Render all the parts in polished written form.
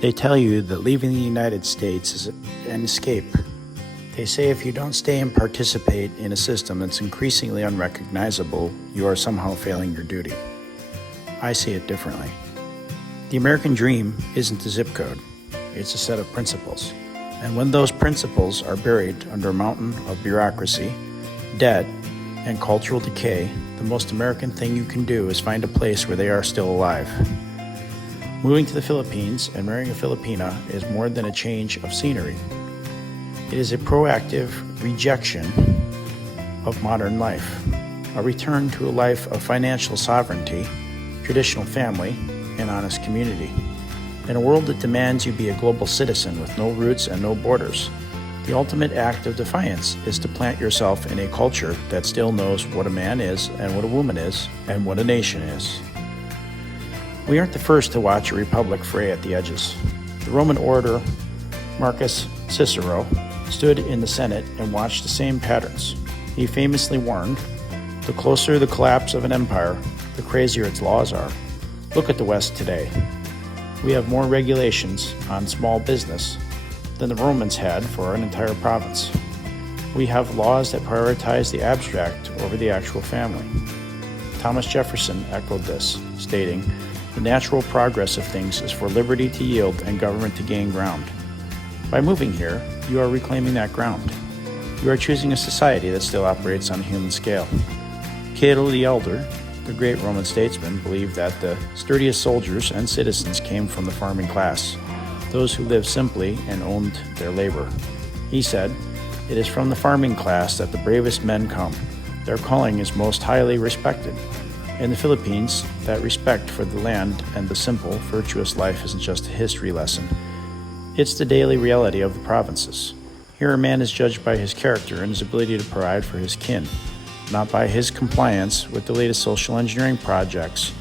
They tell you that leaving the United States is an escape. They say if you don't stay and participate in a system that's increasingly unrecognizable, you are somehow failing your duty. I see it differently. The American dream isn't a zip code. It's a set of principles. And when those principles are buried under a mountain of bureaucracy, debt, and cultural decay, the most American thing you can do is find a place where they are still alive. Moving to the Philippines and marrying a Filipina is more than a change of scenery. It is a proactive rejection of modern life, a return to a life of financial sovereignty, traditional family, and honest community. In a world that demands you be a global citizen with no roots and no borders, the ultimate act of defiance is to plant yourself in a culture that still knows what a man is and what a woman is and what a nation is. We aren't the first to watch a republic fray at the edges. The Roman orator Marcus Cicero stood in the Senate and watched the same patterns. He famously warned, "The closer the collapse of an empire, the crazier its laws are." Look at the West today. We have more regulations on small business than the Romans had for an entire province. We have laws that prioritize the abstract over the actual family. Thomas Jefferson echoed this, stating, "The natural progress of things is for liberty to yield and government to gain ground." By moving here, you are reclaiming that ground. You are choosing a society that still operates on a human scale. Cato the Elder, the great Roman statesman, believed that the sturdiest soldiers and citizens came from the farming class, those who lived simply and owned their labor. He said, "It is from the farming class that the bravest men come. Their calling is most highly respected." In the Philippines, that respect for the land and the simple, virtuous life isn't just a history lesson. It's the daily reality of the provinces. Here a man is judged by his character and his ability to provide for his kin, not by his compliance with the latest social engineering projects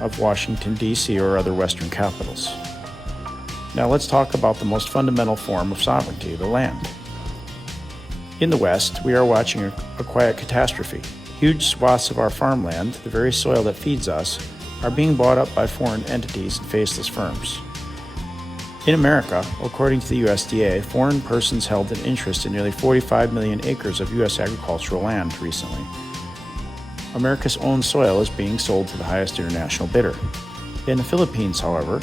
of Washington, D.C. or other Western capitals. Now let's talk about the most fundamental form of sovereignty, the land. In the West, we are watching a quiet catastrophe. Huge swaths of our farmland, the very soil that feeds us, are being bought up by foreign entities and faceless firms. In America, according to the USDA, foreign persons held an interest in nearly 45 million acres of U.S. agricultural land recently. America's own soil is being sold to the highest international bidder. In the Philippines, however,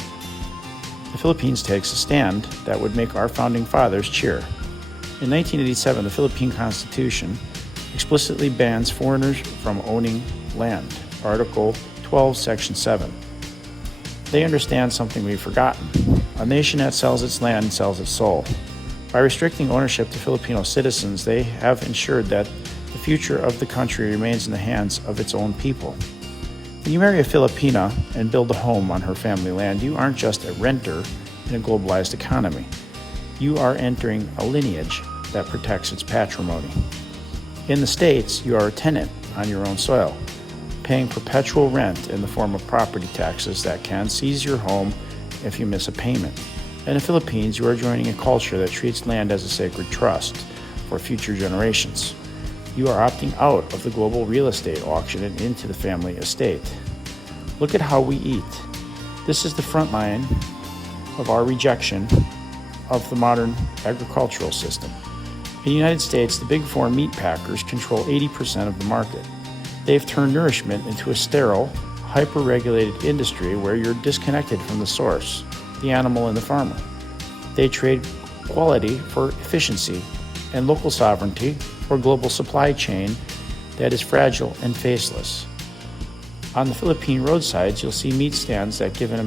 the Philippines takes a stand that would make our founding fathers cheer. In 1987, the Philippine Constitution explicitly bans foreigners from owning land, Article 12, Section 7. They understand something we've forgotten. A nation that sells its land sells its soul. By restricting ownership to Filipino citizens, they have ensured that the future of the country remains in the hands of its own people. When you marry a Filipina and build a home on her family land, you aren't just a renter in a globalized economy. You are entering a lineage that protects its patrimony. In the States, you are a tenant on your own soil, paying perpetual rent in the form of property taxes that can seize your home if you miss a payment. In the Philippines, you are joining a culture that treats land as a sacred trust for future generations. You are opting out of the global real estate auction and into the family estate. Look at how we eat. This is the front line of our rejection of the modern agricultural system. In the United States, the big four meat packers control 80% of the market. They've turned nourishment into a sterile, hyper-regulated industry where you're disconnected from the source, the animal and the farmer. They trade quality for efficiency and local sovereignty for a global supply chain that is fragile and faceless. On the Philippine roadsides, you'll see meat stands that would give an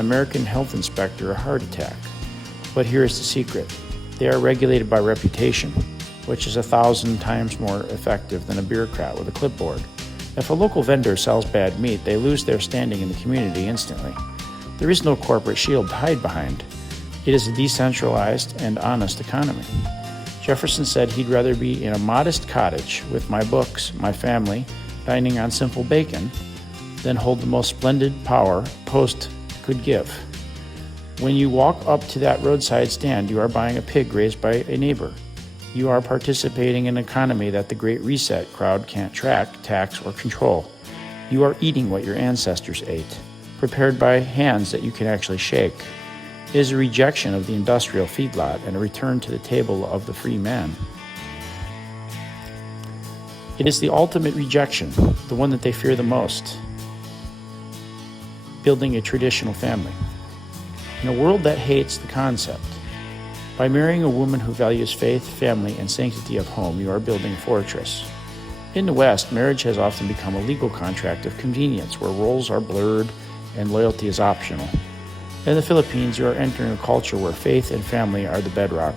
American health inspector a heart attack. But here's the secret. They are regulated by reputation, which is 1,000 times more effective than a bureaucrat with a clipboard. If a local vendor sells bad meat, they lose their standing in the community instantly. There is no corporate shield to hide behind. It is a decentralized and honest economy. Jefferson said he'd rather be in a modest cottage with my books, my family, dining on simple bacon, than hold the most splendid power post could give. When you walk up to that roadside stand, you are buying a pig raised by a neighbor. You are participating in an economy that the Great Reset crowd can't track, tax, or control. You are eating what your ancestors ate. prepared by hands that you can actually shake. It is a rejection of the industrial feedlot and a return to the table of the free man. It is the ultimate rejection, the one that they fear the most. Building a traditional family. In a world that hates the concept, by marrying a woman who values faith, family, and sanctity of home, you are building a fortress. In the West, marriage has often become a legal contract of convenience where roles are blurred and loyalty is optional. In the Philippines, you are entering a culture where faith and family are the bedrock.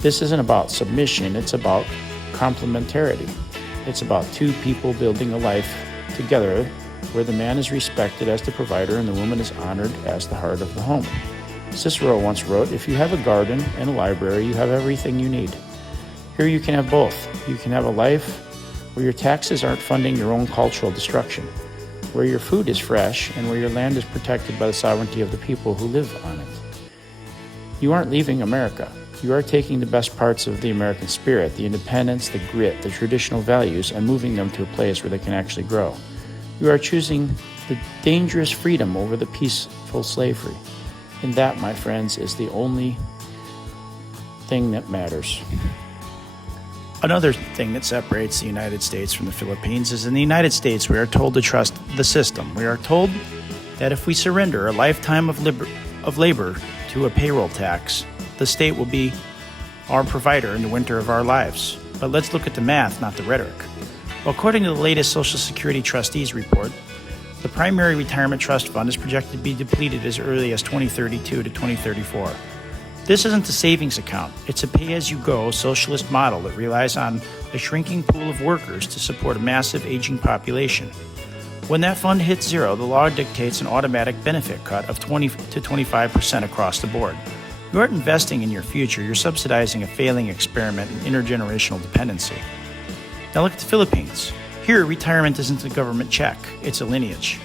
This isn't about submission, it's about complementarity. It's about two people building a life together where the man is respected as the provider and the woman is honored as the heart of the home. Cicero once wrote, "If you have a garden and a library, you have everything you need." Here you can have both. You can have a life where your taxes aren't funding your own cultural destruction, where your food is fresh, and where your land is protected by the sovereignty of the people who live on it. You aren't leaving America. You are taking the best parts of the American spirit, the independence, the grit, the traditional values, and moving them to a place where they can actually grow. You are choosing the dangerous freedom over the peaceful slavery. And that, my friends, is the only thing that matters. Another thing that separates the United States from the Philippines is in the United States, we are told to trust the system. We are told that if we surrender a lifetime of labor to a payroll tax, the state will be our provider in the winter of our lives. But let's look at the math, not the rhetoric. Well, according to the latest Social Security Trustees report, the primary retirement trust fund is projected to be depleted as early as 2032 to 2034. This isn't a savings account. It's a pay-as-you-go socialist model that relies on a shrinking pool of workers to support a massive aging population. When that fund hits zero, the law dictates an automatic benefit cut of 20 to 25% across the board. You aren't investing in your future, you're subsidizing a failing experiment in intergenerational dependency. Now look at the Philippines. Here, retirement isn't a government check, it's a lineage.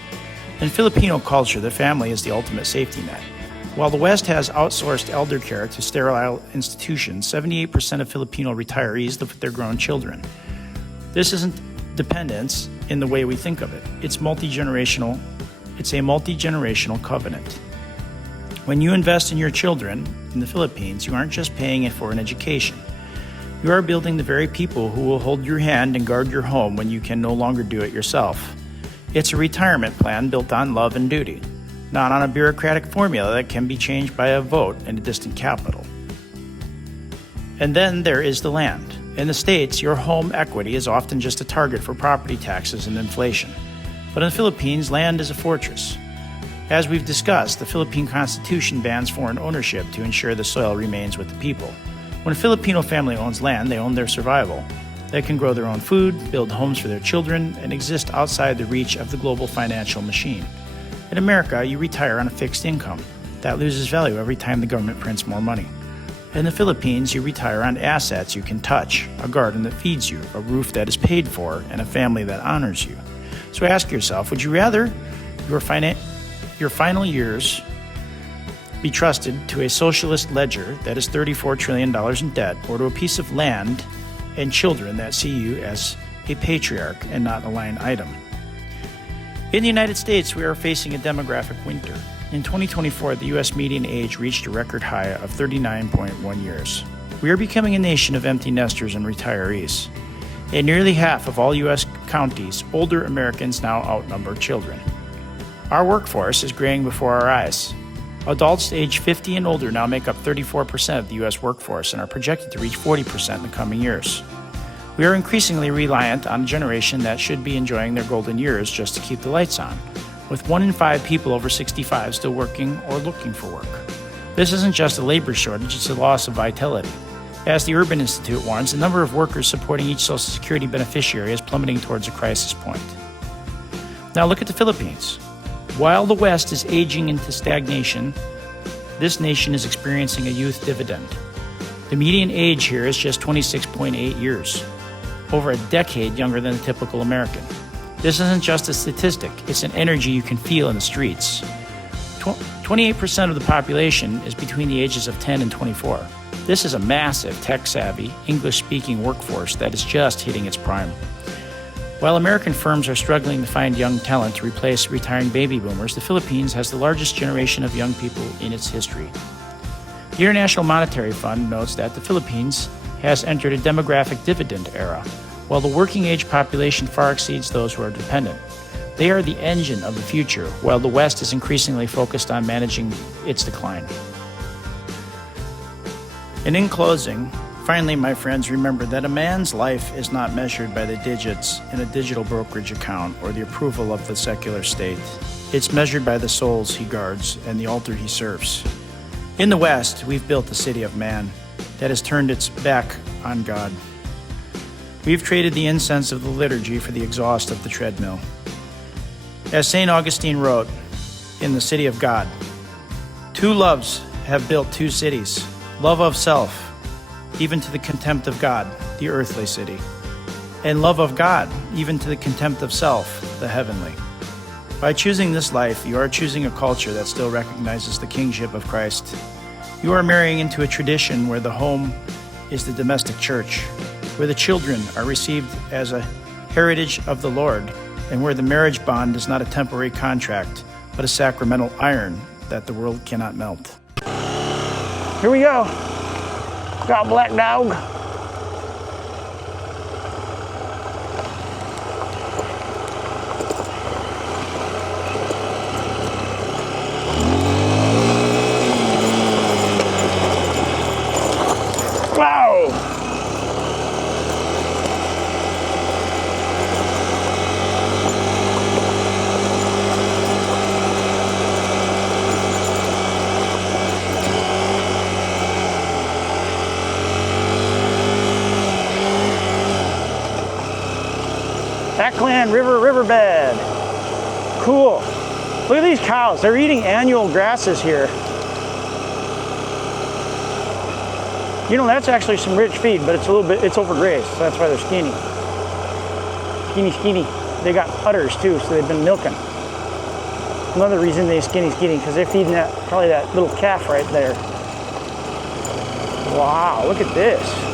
In Filipino culture, the family is the ultimate safety net. While the West has outsourced elder care to sterile institutions, 78% of Filipino retirees live with their grown children. This isn't dependence in the way we think of it. It's a multi-generational covenant. When you invest in your children in the Philippines, you aren't just paying for an education. You are building the very people who will hold your hand and guard your home when you can no longer do it yourself. It's a retirement plan built on love and duty, not on a bureaucratic formula that can be changed by a vote in a distant capital. And then there is the land. In the States, your home equity is often just a target for property taxes and inflation. But in the Philippines, land is a fortress. As we've discussed, the Philippine Constitution bans foreign ownership to ensure the soil remains with the people. When a Filipino family owns land, they own their survival. They can grow their own food, build homes for their children, and exist outside the reach of the global financial machine. In America, you retire on a fixed income. That loses value every time the government prints more money. In the Philippines, you retire on assets you can touch, a garden that feeds you, a roof that is paid for, and a family that honors you. So ask yourself, would you rather your final years be trusted to a socialist ledger that is $34 trillion in debt, or to a piece of land and children that see you as a patriarch and not a line item? In the United States, we are facing a demographic winter. In 2024, the U.S. median age reached a record high of 39.1 years. We are becoming a nation of empty nesters and retirees. In nearly half of all U.S. counties, older Americans now outnumber children. Our workforce is graying before our eyes. Adults aged 50 and older now make up 34% of the U.S. workforce and are projected to reach 40% in the coming years. We are increasingly reliant on a generation that should be enjoying their golden years just to keep the lights on, with 1 in 5 people over 65 still working or looking for work. This isn't just a labor shortage, it's a loss of vitality. As the Urban Institute warns, the number of workers supporting each Social Security beneficiary is plummeting towards a crisis point. Now look at the Philippines. While the West is aging into stagnation, this nation is experiencing a youth dividend. The median age here is just 26.8 years, over a decade younger than a typical American. This isn't just a statistic, it's an energy you can feel in the streets. 28% of the population is between the ages of 10 and 24. This is a massive tech-savvy, English-speaking workforce that is just hitting its prime. While American firms are struggling to find young talent to replace retiring baby boomers, the Philippines has the largest generation of young people in its history. The International Monetary Fund notes that the Philippines has entered a demographic dividend era, while the working age population far exceeds those who are dependent. They are the engine of the future, while the West is increasingly focused on managing its decline. And in closing, finally, my friends, remember that a man's life is not measured by the digits in a digital brokerage account or the approval of the secular state. It's measured by the souls he guards and the altar he serves. In the West, we've built the city of man that has turned its back on God. We've traded the incense of the liturgy for the exhaust of the treadmill. As St. Augustine wrote, in the city of God, two loves have built two cities, love of self, even to the contempt of God, the earthly city, and love of God, even to the contempt of self, the heavenly. By choosing this life, you are choosing a culture that still recognizes the kingship of Christ. You are marrying into a tradition where the home is the domestic church, where the children are received as a heritage of the Lord, and where the marriage bond is not a temporary contract, but a sacramental iron that the world cannot melt. Here we go. Got black dog. Wow. Aklan riverbed. Cool. Look at these cows. They're eating annual grasses here. You know, that's actually some rich feed, but it's overgrazed, so that's why they're skinny. Skinny. They got udders too, so they've been milking. Another reason they're skinny, because they're feeding probably that little calf right there. Wow, look at this.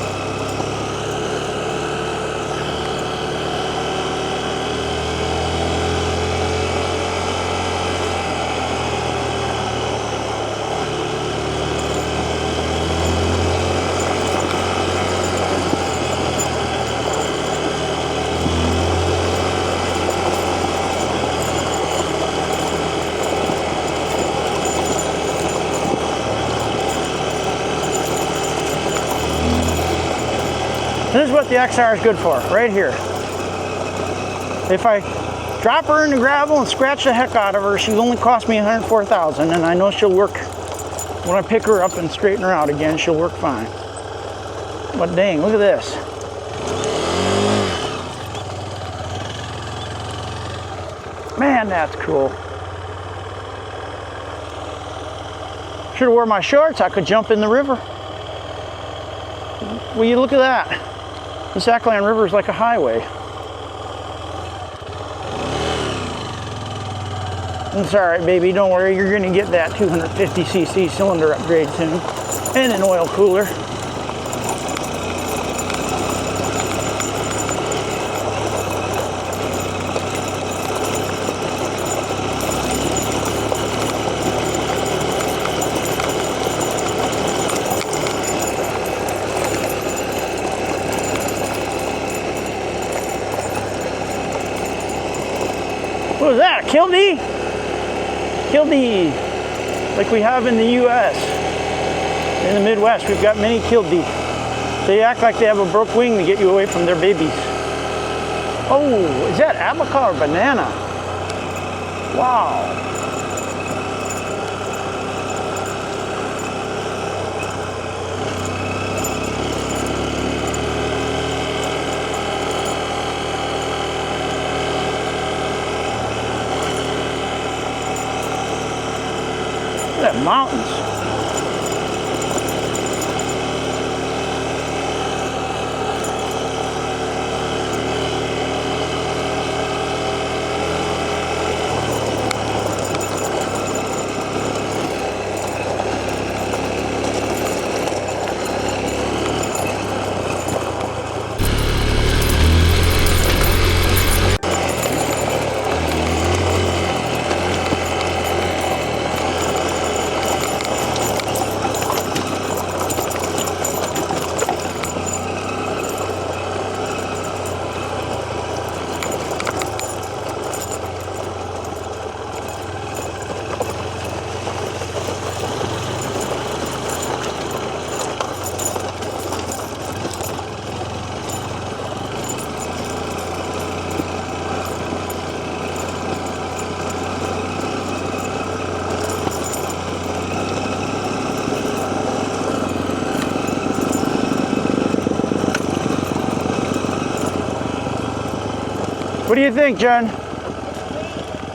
This is what the XTAR is good for, right here. If I drop her in the gravel and scratch the heck out of her, she'll only cost me $104,000, and I know she'll work. When I pick her up and straighten her out again, she'll work fine. But dang, look at this. Man, that's cool. Should have wore my shorts. I could jump in the river. Will you look at that? This Aklan River is like a highway. It's all right, baby. Don't worry. You're going to get that 250cc cylinder upgrade soon. And an oil cooler. What was that? Killdee? Killdee, like we have in the U.S. In the Midwest, we've got many killdee. They act like they have a broke wing to get you away from their babies. Oh, is that apricot or banana? Wow. Look at that mountains. do you think, Jen?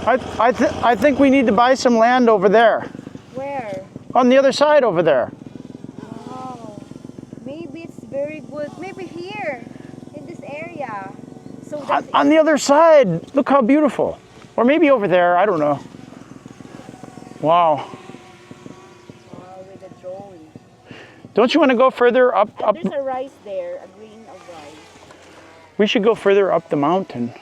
I think we need to buy some land over there. Where? On the other side over there. Oh, maybe it's very good. Maybe here, in this area. So On the other side. Look how beautiful. Or maybe over there. I don't know. Wow. with the drone. Don't you want to go further up? There's a rice there, a green of rice. We should go further up the mountain.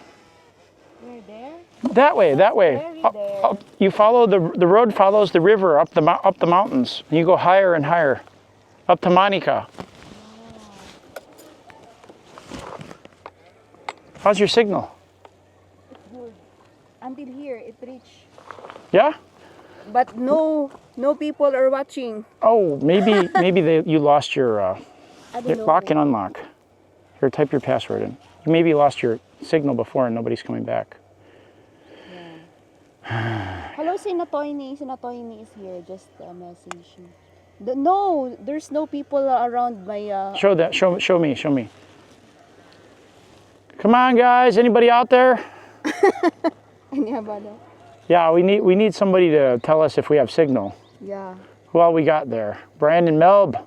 Where there? That way, that way. Very there. Up. You follow the road follows the river up the mountains. And you go higher and higher, up to Monica. How's your signal? It's good. Until here, it reached. Yeah. But no people are watching. Oh, maybe you lost your I don't know. lock and unlock. Here, type your password in. You maybe lost your signal before and nobody's coming back. Hello, Sinatoyni. Sinatoyni is here. Just a message. No, there's no people around my. Show that. Show me. Come on, guys. Anybody out there? Yeah, we need somebody to tell us if we have signal. Yeah. Who all we got there? Brandon Melb.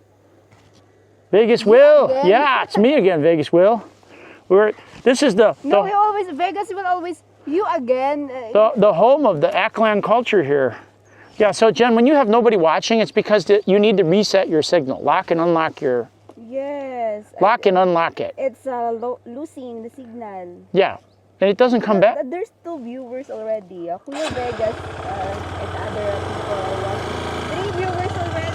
Vegas Will. again? Yeah, it's me again, Vegas Will. This is No, we always Vegas will always you again. the home of the Aklan culture here. Yeah, so Jen, when you have nobody watching, it's because you need to reset your signal. Lock and unlock your... Yes. Lock and unlock it. It's losing the signal. Yeah, and it doesn't come back. There's 2 viewers already. Kuya Vegas and other people are watching. 3 viewers already.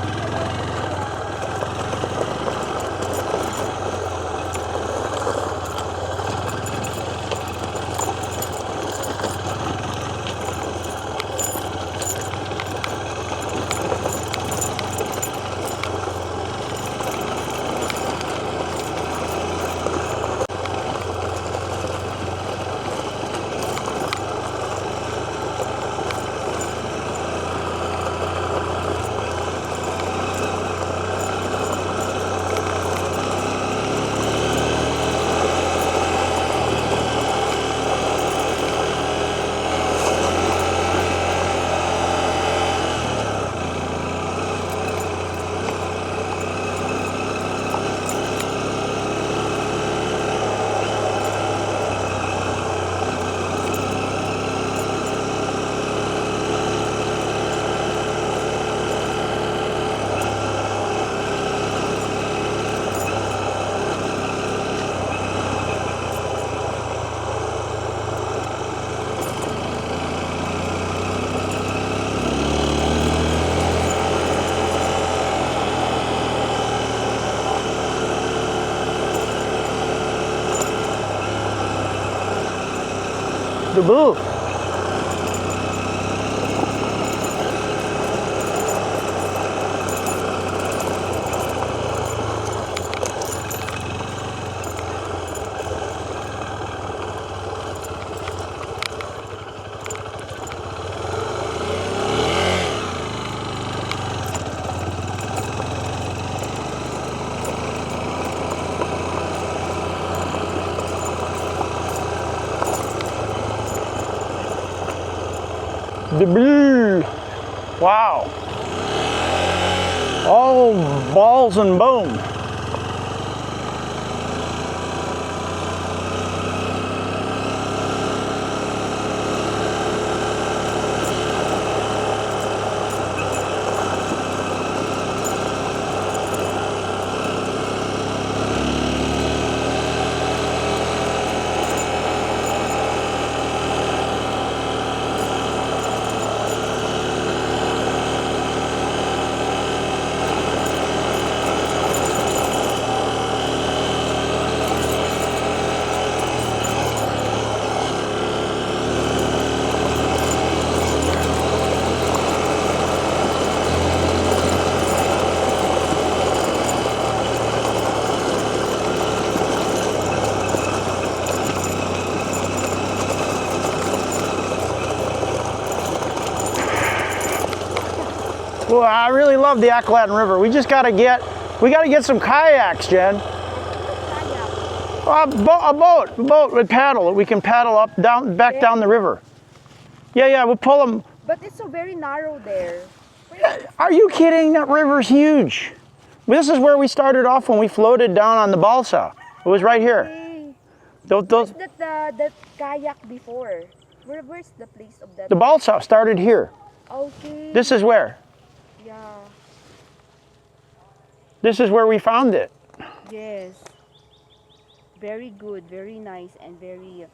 The blue. The blue. Wow. All balls and boom. Well, I really love the Aklan River. We just gotta get some kayaks, Jen. A boat with paddle. We can paddle up, down, back down the river. Yeah, we'll pull them. But it's so very narrow there. Are you kidding? That river's huge. This is where we started off when we floated down on the balsa. It was right here. Okay. Those, That kayak before? Where's the place of that? the balsa started here. Okay. This is where? Yeah. This is where we found it. Yes. Very good, very nice, and very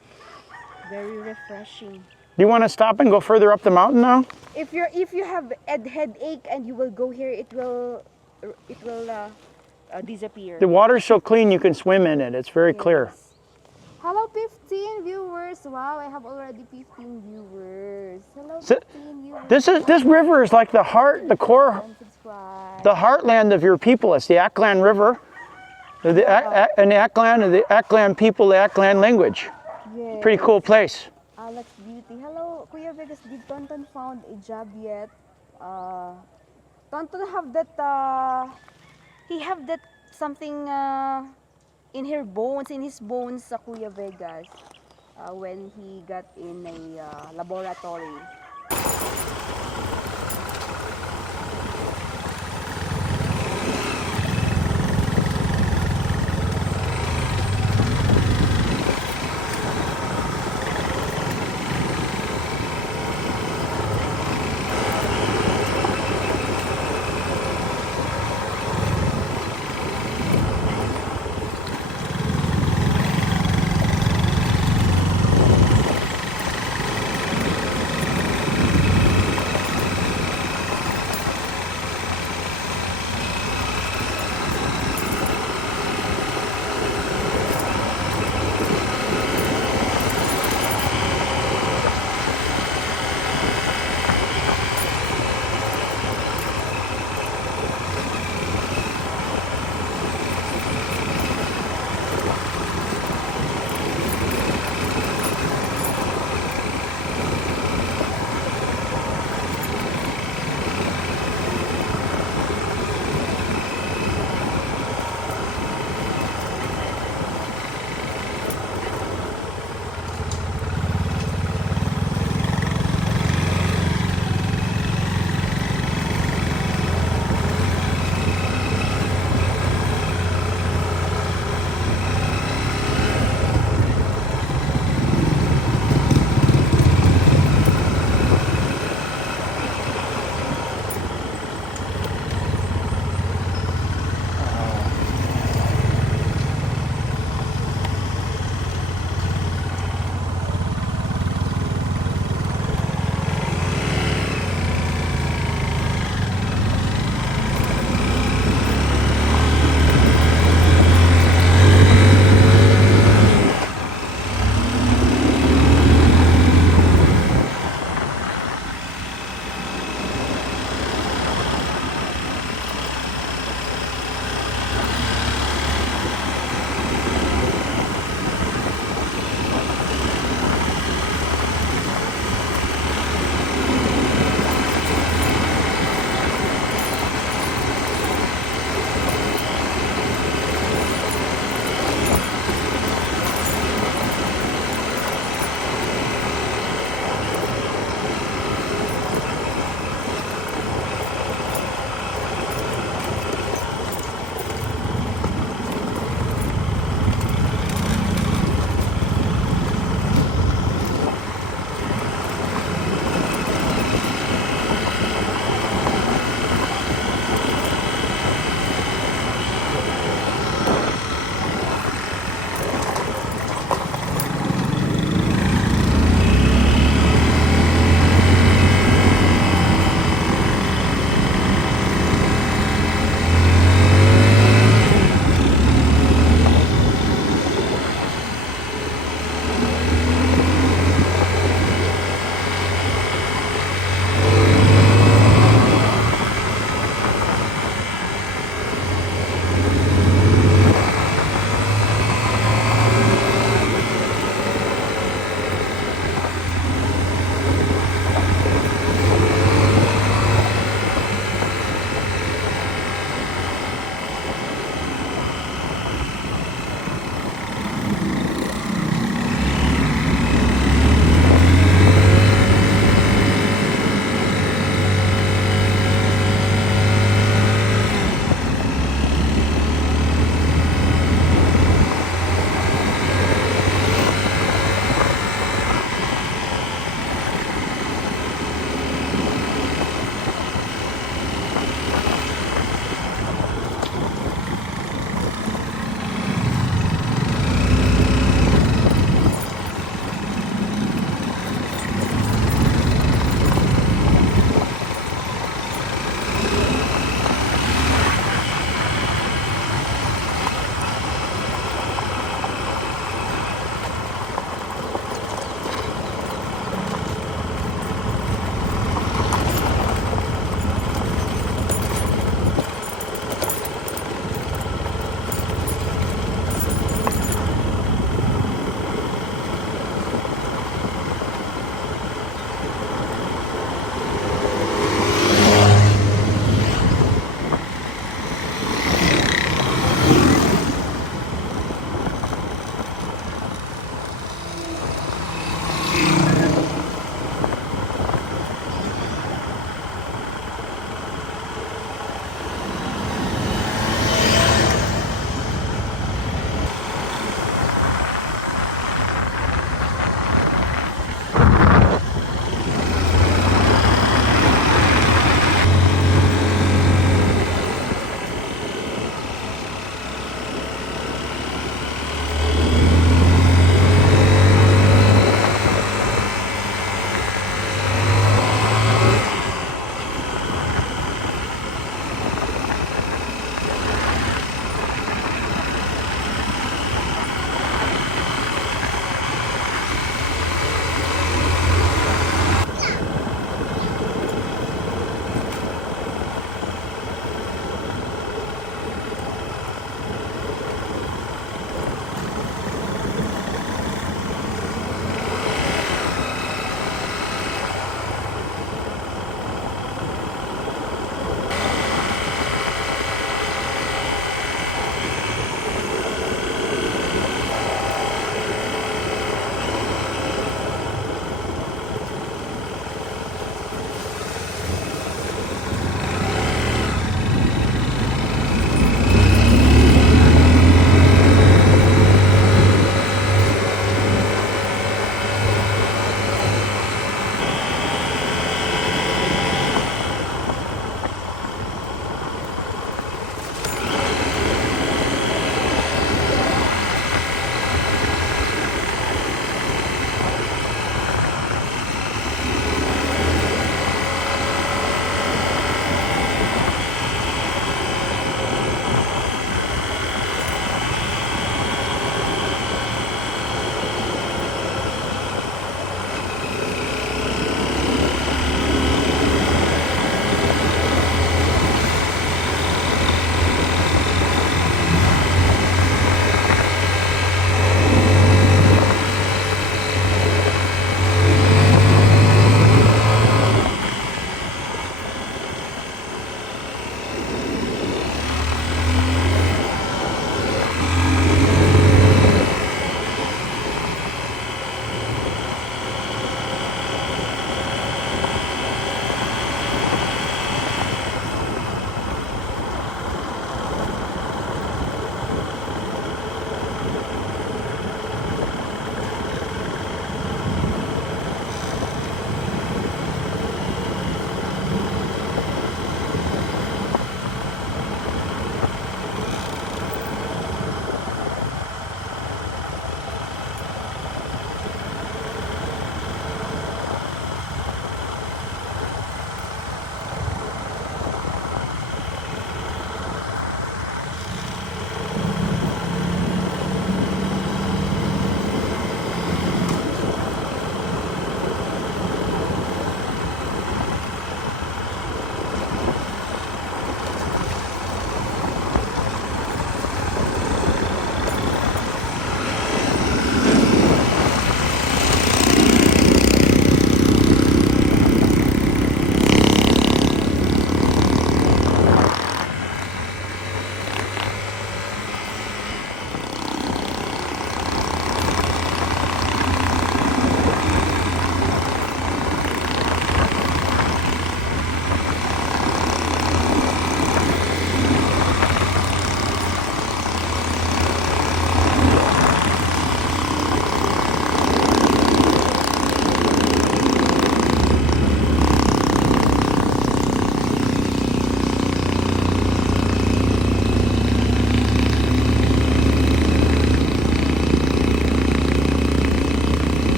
refreshing. Do you want to stop and go further up the mountain now? If you have a headache and you will go here, it will disappear. The water's so clean you can swim in it. It's very clear. Yes. Hello, 15 viewers. Wow, I have already 15 viewers. Hello, 15 viewers. This river is like the heart, the core, And subscribe. the heartland of your people. It's the Aklan River. And the Aklan people, the Aklan language. Yes. Pretty cool place. Alex Beauty. Hello, Kuya Vegas. Did Tonton found a job yet? Tonton have that. He have that something in his bones, sa Kuya Vegas, when he got in a laboratory.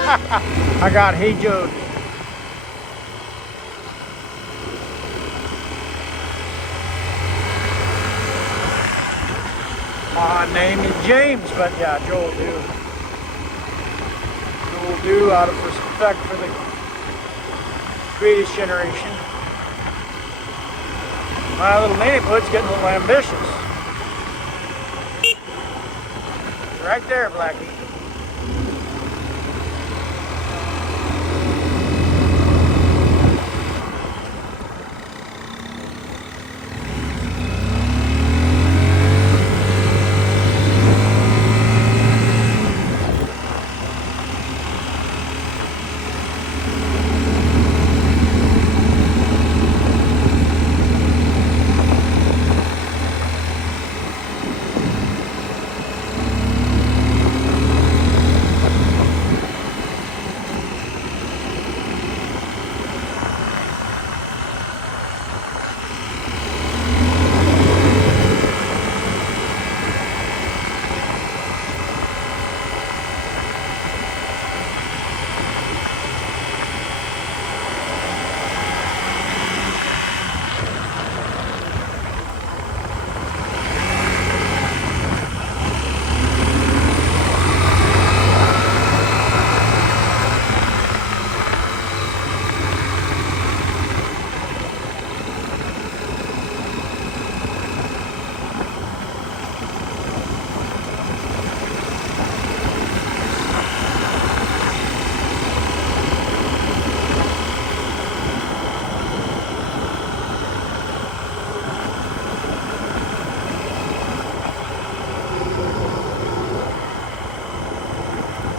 I got Hey Jude. Name is James, but yeah, Joel do. Joel do out of respect for the previous generation. My little Nannyput's getting a little ambitious. Right there, Blackie.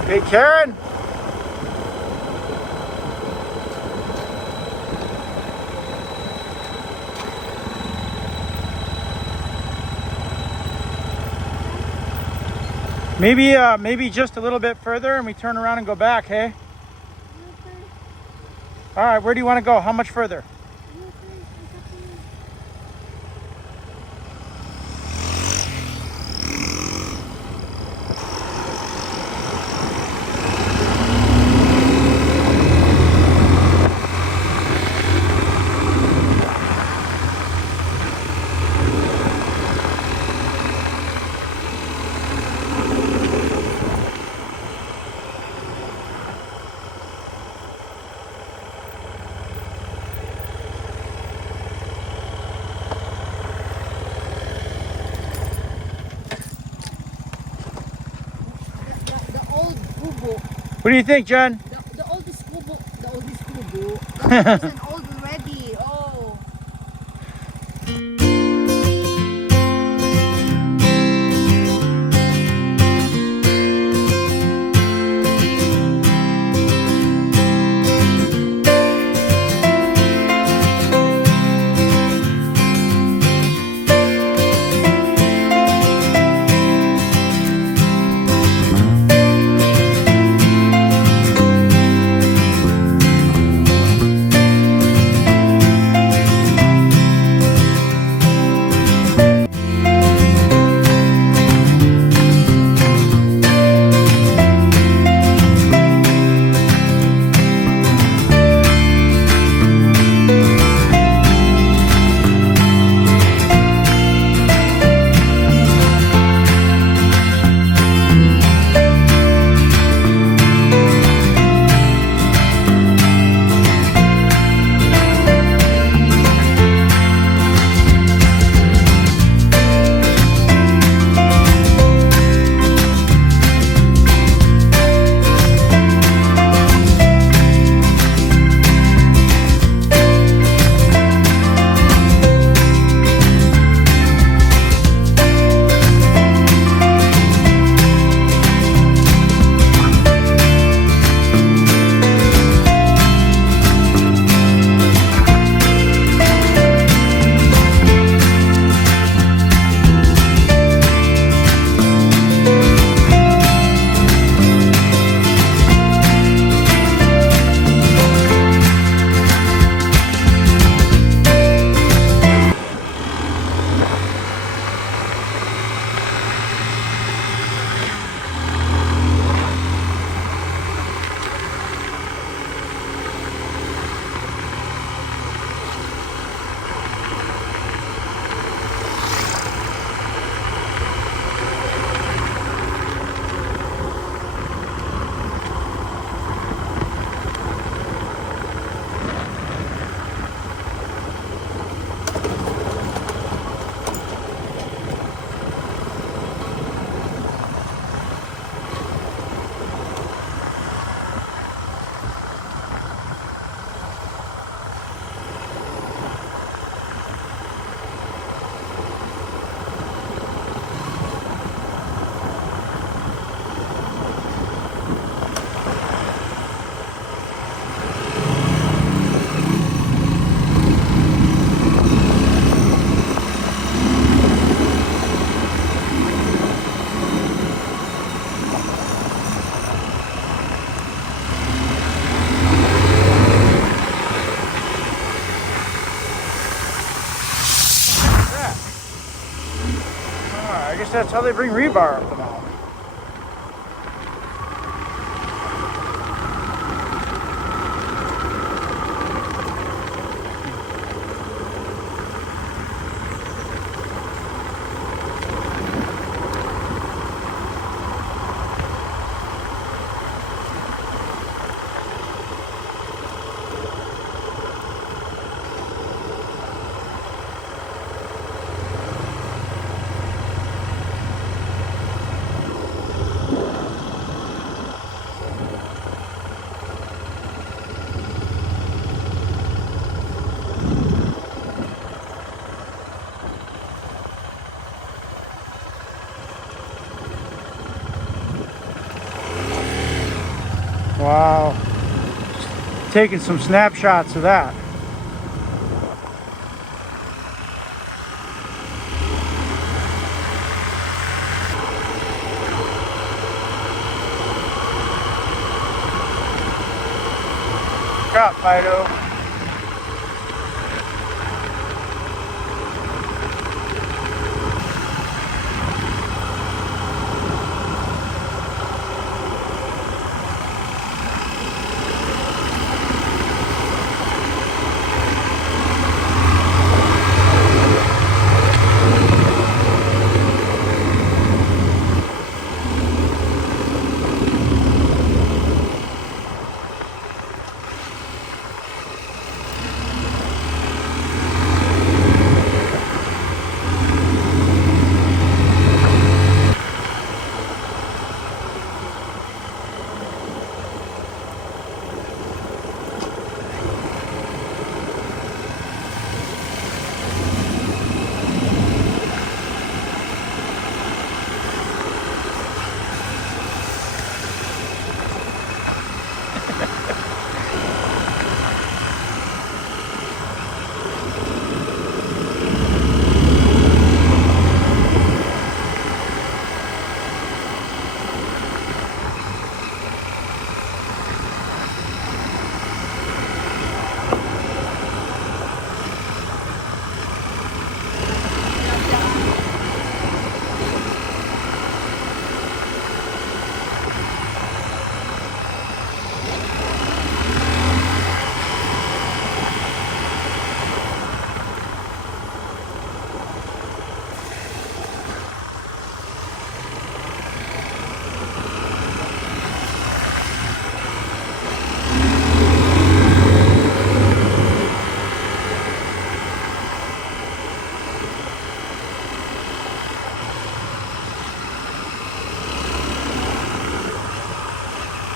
Hey, Karen. Maybe just a little bit further and we turn around and go back, hey? All right, where do you want to go? How much further? What do you think, John? The oldest kubo. The oldest kubo. It's an old already. Oh. that's how they bring rebar up the mountain. Wow. Taking some snapshots of that. Drop, Fido.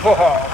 Whoa.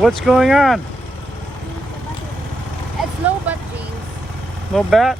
What's going on? It's low bat, James. Low bat?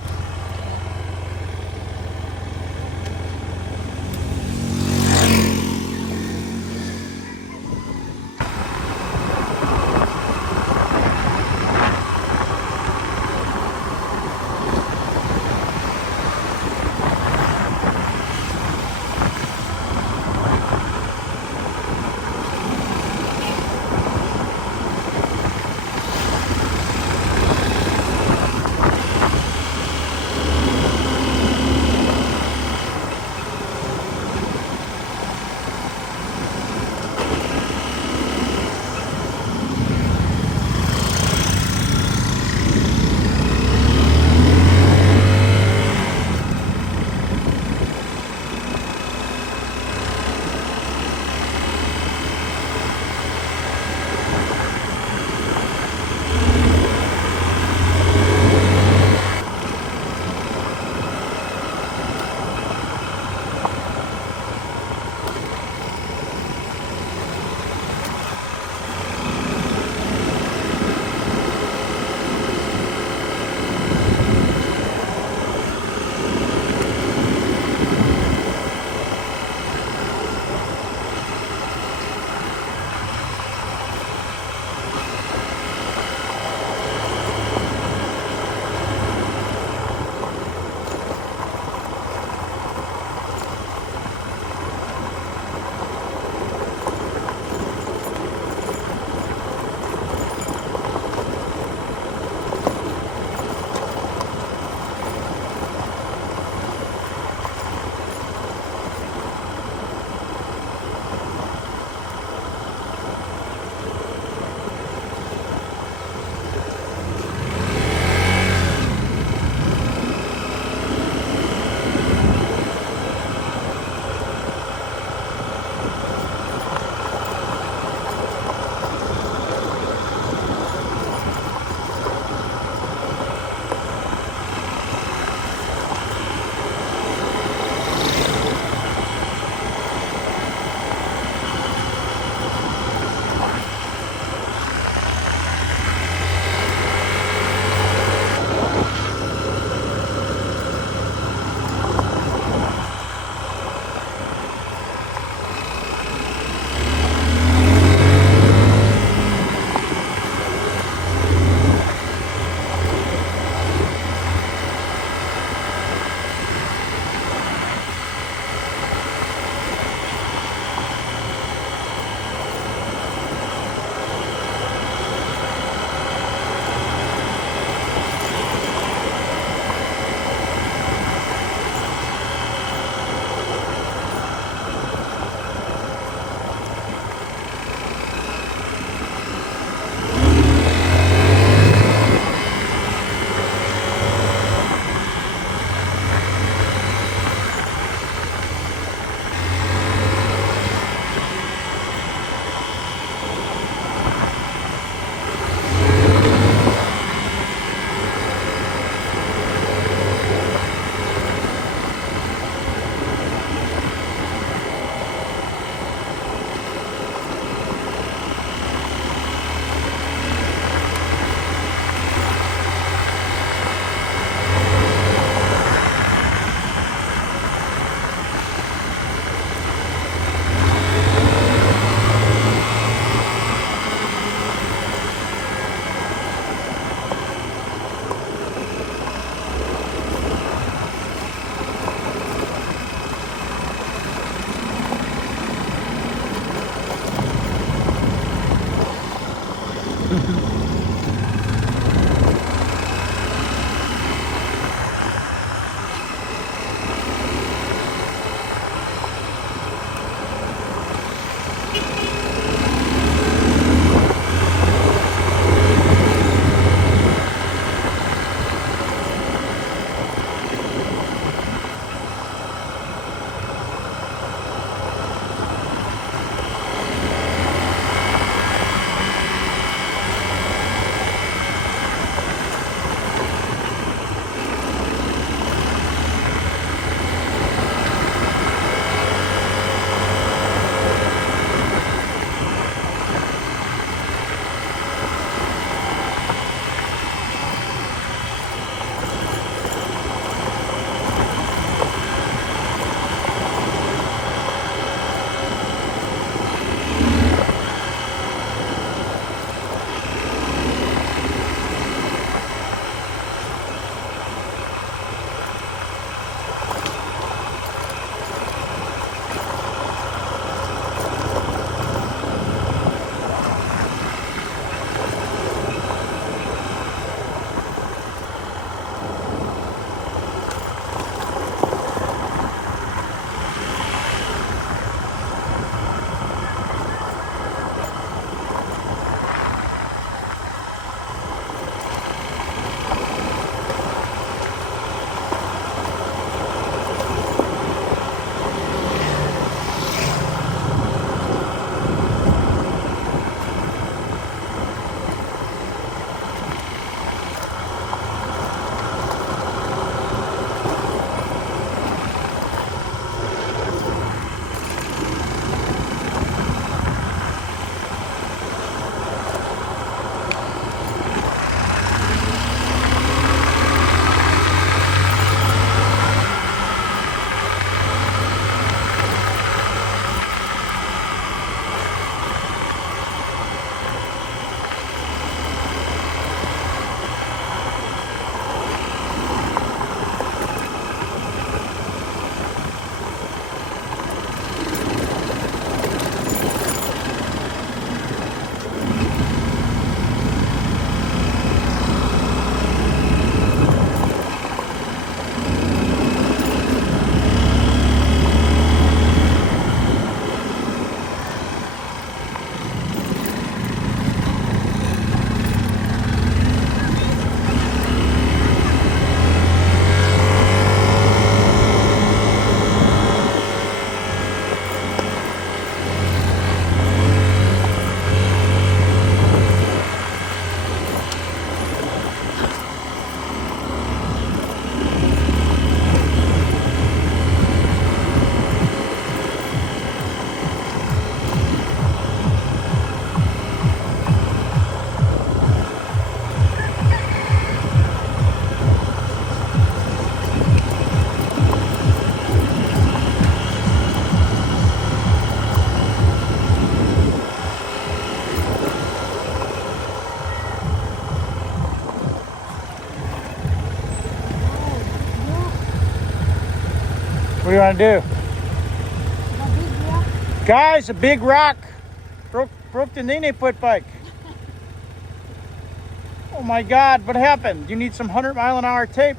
want to do? The big rock. Guys, a big rock broke the Nene foot bike. Oh my God, what happened? You need some 100-mile-an-hour tape.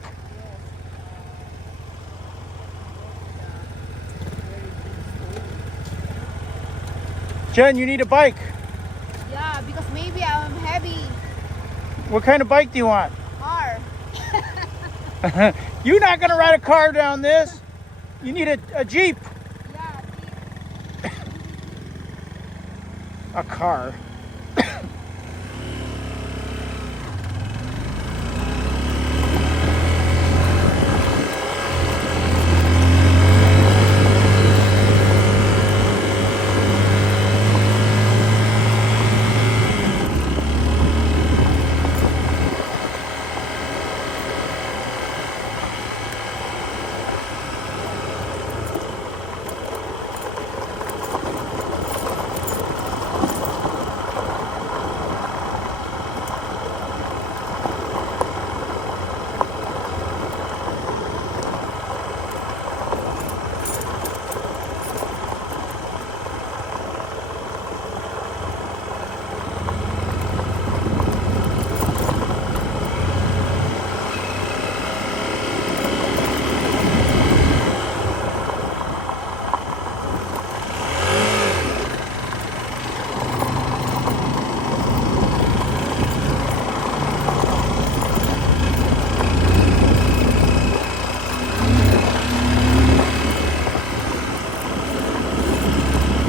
Jen, you need a bike. Yeah, because maybe I'm heavy. What kind of bike do you want? Car. You're not going to ride a car down this. You need a Jeep. Yeah, A car.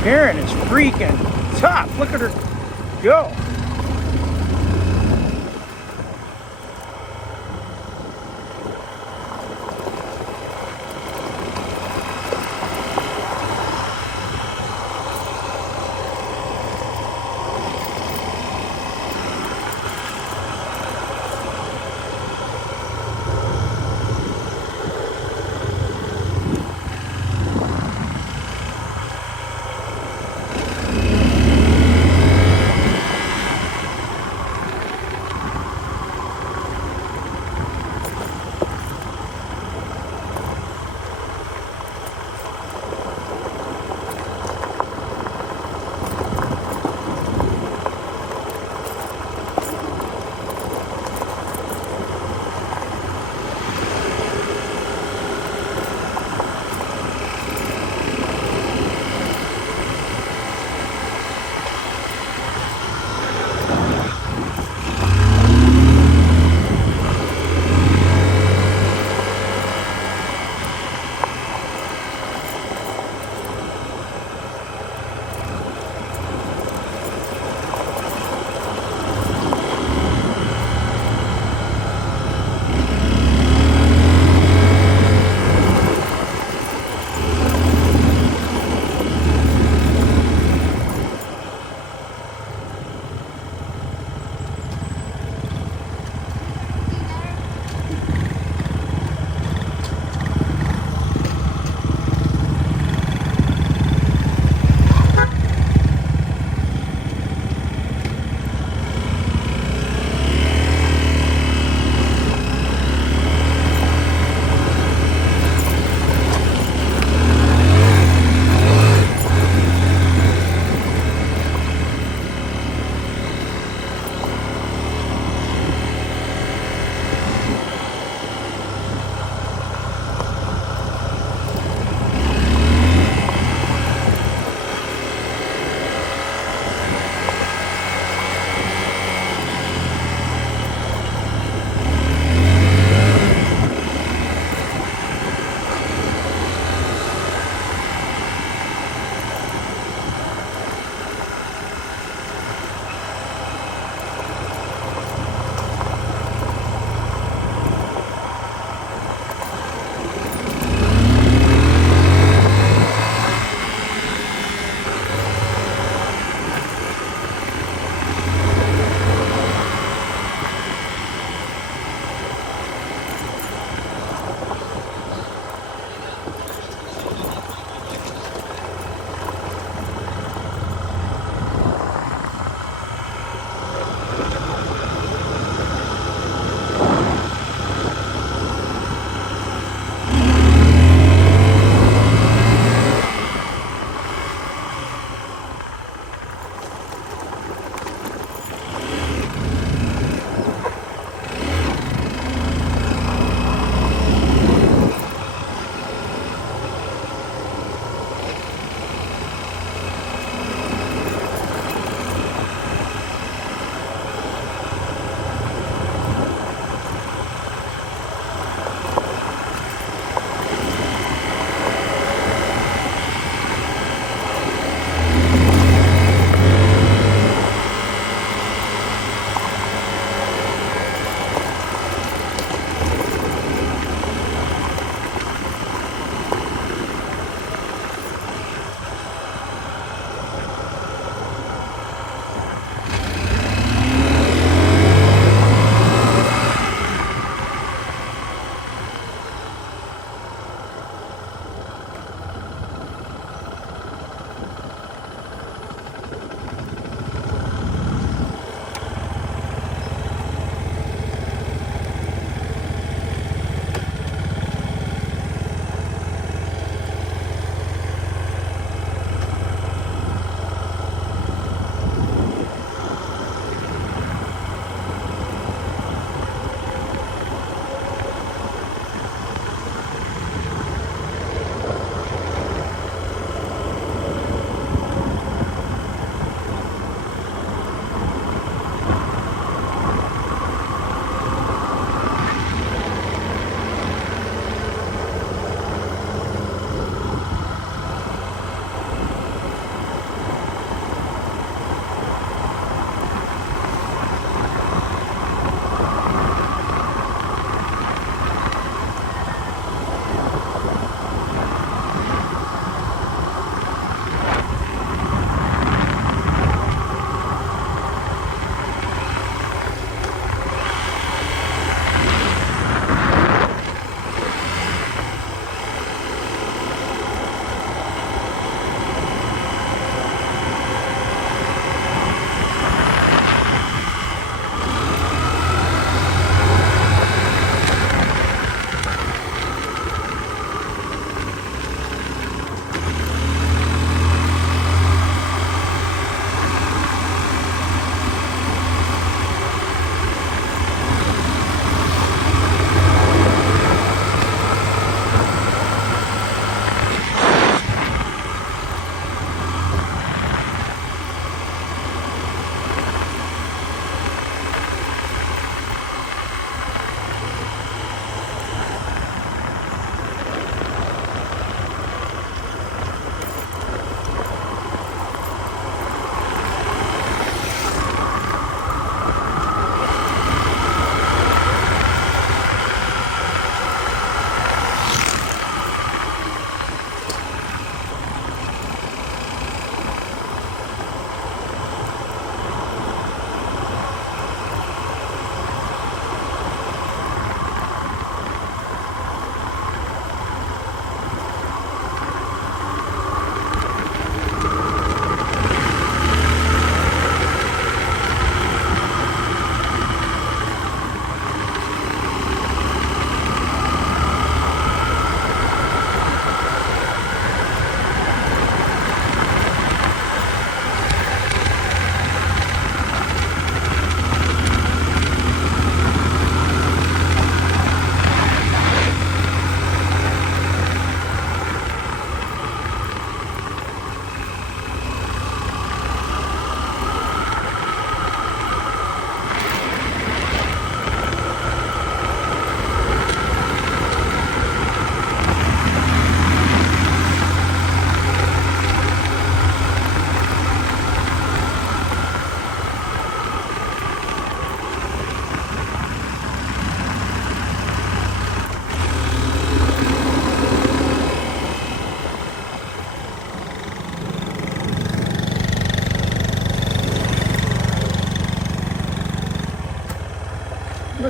Karen is freaking tough. Look at her go.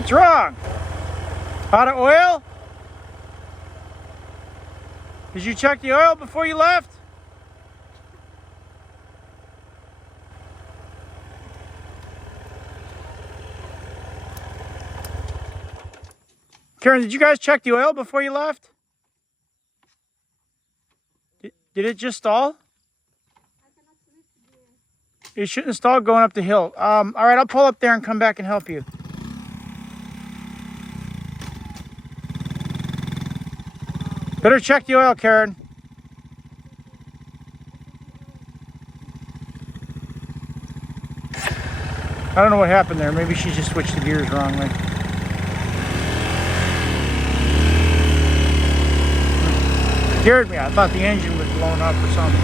What's wrong? Out of oil? Did you check the oil before you left? Karen, did you guys check the oil before you left? Did it just stall? You shouldn't stall going up the hill. All right, I'll pull up there and come back and help you. Better check the oil, Karen. I don't know what happened there. Maybe she just switched the gears wrongly. Scared me. I thought the engine was blown up or something.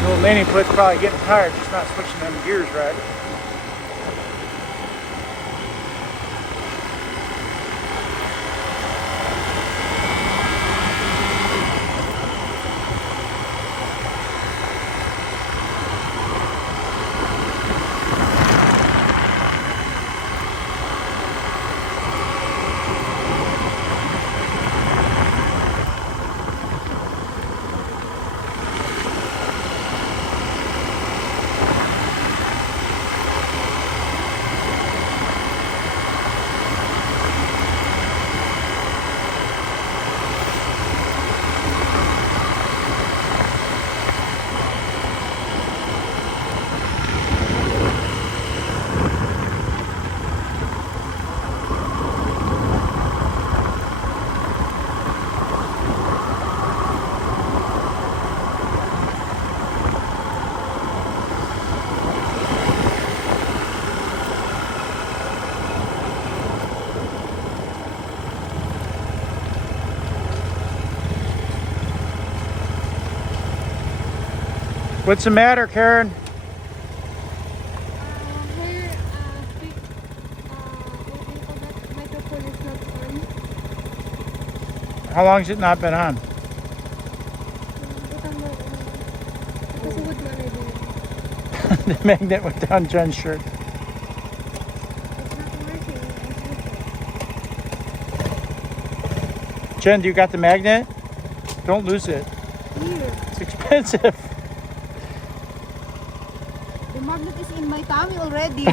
The old landing foot's probably getting tired, just not switching them gears right. What's the matter, Karen? Her microphone is not on. How long has it not been on? Kasi would man I do. The magnet went down Jen's shirt. It's not working. Jen, do you got the magnet? Don't lose it. Here. It's expensive. The magnet is in my tummy already.